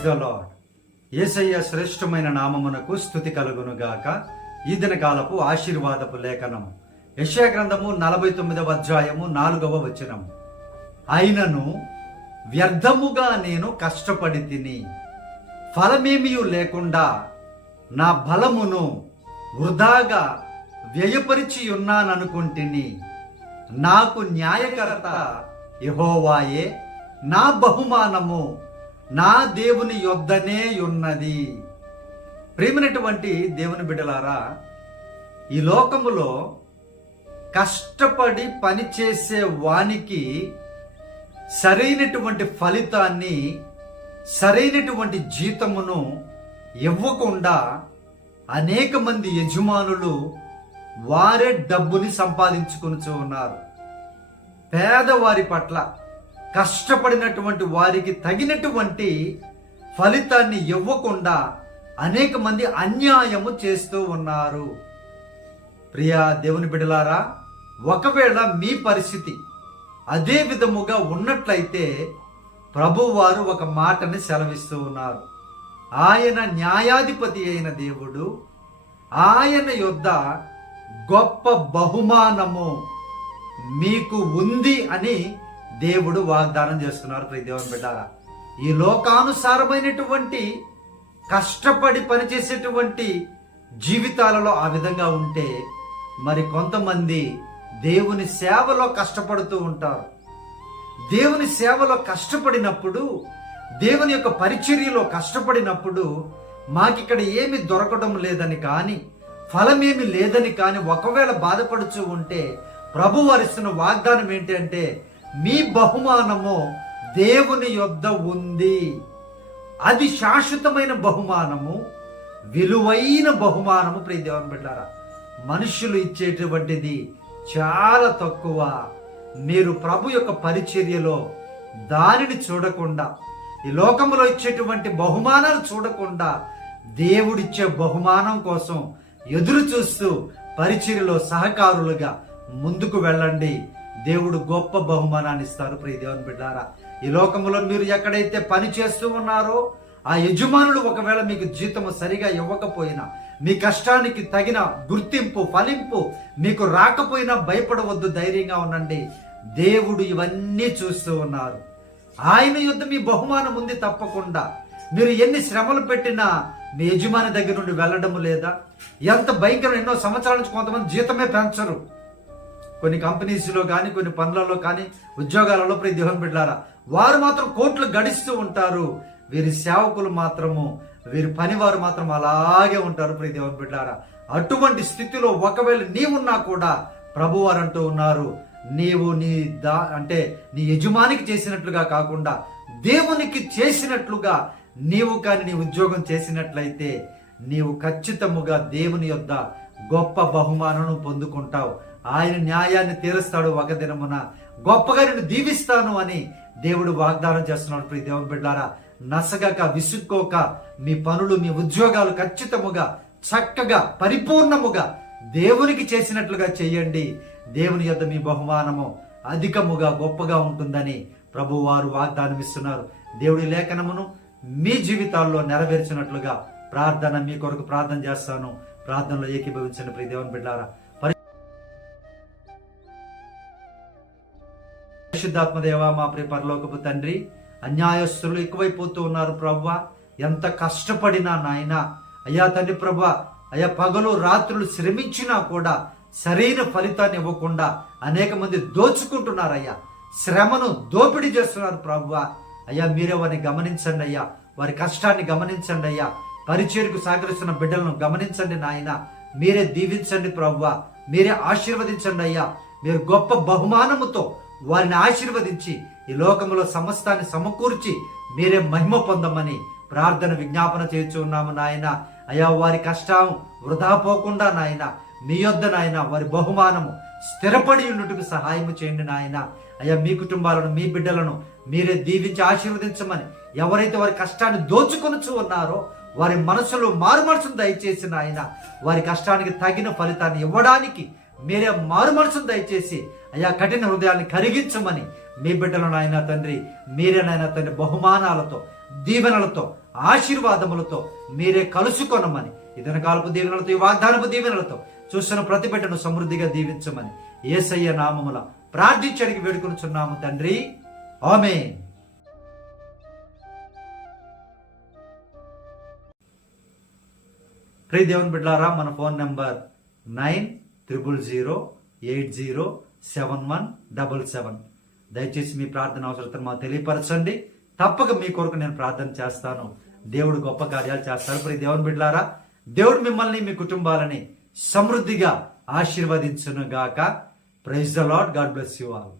Praise the lord ఏసయ్య శ్రేష్టమైన నామమునకు స్థుతి కలుగును గాక కాలపు ఆశీర్వాదపు లేఖనం. యెషయా గ్రంథము నలభై తొమ్మిదవ అధ్యాయము నాలుగవ వచనం. అయినను వ్యర్థముగా నేను కష్టపడి తిని ఫలమేమియు లేకుండా నా బలమును వృధాగా వ్యయపరిచి ఉన్నాననుకుంటుని నాకు న్యాయకర్త యెహోవాయే నా బహుమానము నా దేవుని యొద్దనే ఉన్నది. ప్రేమినటువంటి దేవుని బిడ్డలారా ఈ లోకములో కష్టపడి పనిచేసే వానికి సరైనటువంటి ఫలితాన్ని సరైనటువంటి జీతమును ఇవ్వకుండా అనేక మంది యజమానులు వారే డబ్బుని సంపాదించుకుని ఉన్నారు. పేదవారి పట్ల కష్టపడినటువంటి వారికి తగినటువంటి ఫలితాన్ని ఇవ్వకుండా అనేక మంది అన్యాయము చేస్తూ ఉన్నారు. ప్రియా దేవుని బిడలారా ఒకవేళ మీ పరిస్థితి అదే విధముగా ఉన్నట్లయితే ప్రభువారు ఒక మాటని సెలవిస్తూ ఉన్నారు. ఆయన న్యాయాధిపతి అయిన దేవుడు ఆయన యొద్ద గొప్ప బహుమానము మీకు ఉంది అని దేవుడు వాగ్దానం చేస్తున్నారు ప్రతిదేవన్ బిడ్డారా. ఈ లోకానుసారమైనటువంటి కష్టపడి పనిచేసేటువంటి జీవితాలలో ఆ విధంగా ఉంటే మరి కొంతమంది దేవుని సేవలో కష్టపడుతూ ఉంటారు. దేవుని సేవలో కష్టపడినప్పుడు దేవుని యొక్క పరిచర్యలో కష్టపడినప్పుడు మాకిక్కడ ఏమి దొరకడం లేదని కానీ ఫలమేమి లేదని కానీ ఒకవేళ బాధపడుచు ఉంటే ప్రభు వారిస్తున్న వాగ్దానం ఏంటంటే అంటే మీ బహుమానము దేవుని యొద్ద ఉంది. అది శాశ్వతమైన బహుమానము విలువైన బహుమానము ప్రియ దేవుని బిడ్డారా. మనుషులు ఇచ్చేటువంటిది చాలా తక్కువ. మీరు ప్రభు యొక్క పరిచర్యలో దానిని చూడకుండా ఈ లోకంలో ఇచ్చేటువంటి బహుమానాలు చూడకుండా దేవుడిచ్చే బహుమానం కోసం ఎదురు చూస్తూ పరిచర్యలో సహకారులుగా ముందుకు వెళ్ళండి. దేవుడు గొప్ప బహుమానాన్ని ఇస్తారు. ప్రియ దేవుని బిడ్డారా ఈ లోకంలో మీరు ఎక్కడైతే పని చేస్తూ ఉన్నారో ఆ యజమానులు ఒకవేళ మీకు జీతము సరిగా ఇవ్వకపోయినా మీ కష్టానికి తగిన గుర్తింపు ఫలింపు మీకు రాకపోయినా భయపడవద్దు ధైర్యంగా ఉండండి. దేవుడు ఇవన్నీ చూస్తూ ఉన్నారు. ఆయన యుద్ధ మీ బహుమానం ఉంది తప్పకుండా. మీరు ఎన్ని శ్రమలు పెట్టినా మీ యజమాని దగ్గర నుండి వెళ్ళడం లేదా? ఎంత భయంకరం ఎన్నో సంవత్సరాల నుంచి కొంతమంది జీతమే పెంచరు. కొన్ని కంపెనీస్లో కానీ కొన్ని పనులలో కానీ ఉద్యోగాలలో ప్రతి దేహం బిడ్డారా వారు మాత్రం కోట్లు గడిస్తూ ఉంటారు. వీరి సేవకులు మాత్రము వీరి పనివారు మాత్రం అలాగే ఉంటారు ప్రతి దేవం బిడ్డారా అటువంటి స్థితిలో ఒకవేళ నీవున్నా కూడా ప్రభువారు అంటూ ఉన్నారు నీవు నీ దా అంటే నీ యజమానికి చేసినట్లుగా కాకుండా దేవునికి చేసినట్లుగా నీవు కానీ నీ ఉద్యోగం చేసినట్లయితే నీవు ఖచ్చితముగా దేవుని యొక్క గొప్ప బహుమానం పొందుకుంటావు. ఆయన న్యాయాన్ని తీరుస్తాడు ఒక దినమున గొప్పగా నేను దీవిస్తాను అని దేవుడు వాగ్దానం చేస్తున్నాడు. ప్రియ దేవుని బిడ్డారా నసగక విసుక్కోక మీ పనులు మీ ఉద్యోగాలు ఖచ్చితముగా చక్కగా పరిపూర్ణముగా దేవునికి చేసినట్లుగా చేయండి. దేవుని యొక్క మీ బహుమానము అధికముగా గొప్పగా ఉంటుందని ప్రభు వారు వాగ్దానం ఇస్తున్నారు దేవుడి లేఖనమును మీ జీవితాల్లో నెరవేర్చినట్లుగా ప్రార్థన మీ కొరకు ప్రార్థన చేస్తాను. ప్రార్థనలో ఏకీభవించండి. ప్రియ దేవుని బిడ్డారా పరిశుద్ధాత్మదేవ మా ప్రియ పరలోకపు తండ్రి అన్యాయస్తులు ఎక్కువైపోతూ ఉన్నారు ప్రవ్వ. ఎంత కష్టపడినా నాయన అయ్యా తండ్రి ప్రభ అయ్యా పగలు రాత్రులు శ్రమించినా కూడా సరైన ఫలితాన్ని ఇవ్వకుండా అనేక మంది దోచుకుంటున్నారయ్యా. శ్రమను దోపిడీ చేస్తున్నారు ప్రభువ అయ్యా మీరే వారిని గమనించండి అయ్యా. వారి కష్టాన్ని గమనించండి అయ్యా. పరిచయకు సహకరిస్తున్న బిడ్డలను గమనించండి నాయన. మీరే దీవించండి ప్రభువ మీరే ఆశీర్వదించండి అయ్యా. మీరు గొప్ప బహుమానముతో వారిని ఆశీర్వదించి ఈ లోకంలో సమస్తాన్ని సమకూర్చి మీరే మహిమ పొందమని ప్రార్థన విజ్ఞాపన చేస్తున్నాము నాయన. అయ్యా వారి కష్టం వృధా పోకుండా నాయన మీ యొద్ద నాయన వారి బహుమానము స్థిరపడి ఉన్నట్టుకు సహాయము చేయండి నాయన. అయ్యా మీ కుటుంబాలను మీ బిడ్డలను మీరే దీవించి ఆశీర్వదించమని ఎవరైతే వారి కష్టాన్ని దోచుకొనుచు ఉన్నారో వారి మనసులో మారుమనసును దయచేసిన దయచేసి వారి కష్టానికి తగిన ఫలితాన్ని ఇవ్వడానికి మీరే మారు మనసును దయచేసి అయ్యా కఠిన హృదయాన్ని కరిగించమని మీ బిడ్డలను ఆయన తండ్రి మీరే నాయన తండ్రి బహుమానాలతో దీవెనలతో ఆశీర్వాదములతో మీరే కలుసుకొనమని ఇతన కాలపు దీవెనలతో ఈ వాగ్దానపు దీవెనలతో చూస్తున్న ప్రతి బిడ్డను సమృద్ధిగా దీవించమని ఏసయ్య నామముల ప్రార్థించడానికి వేడుకొనుచున్నాము తండ్రి. ఆమె ప్రియ దేవుని బిడ్డారా మన phone number nine triple zero eight zero seven one double seven దయచేసి మీ ప్రార్థన అవసరతను మాకు తెలియపరచండి. తప్పక మీ కొరకు నేను ప్రార్థన చేస్తాను. దేవుడు గొప్ప కార్యాలు చేస్తారు. ప్రతి దేవుని బిడ్డారా దేవుడు మిమ్మల్ని మీ కుటుంబాలని సమృద్ధిగా ఆశీర్వదించును గాక praise the lord God bless you all